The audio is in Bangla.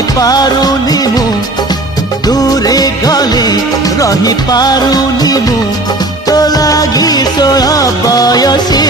पारुनी मु दूरे गले रही पारुनी मु तो लागी 16 बयसी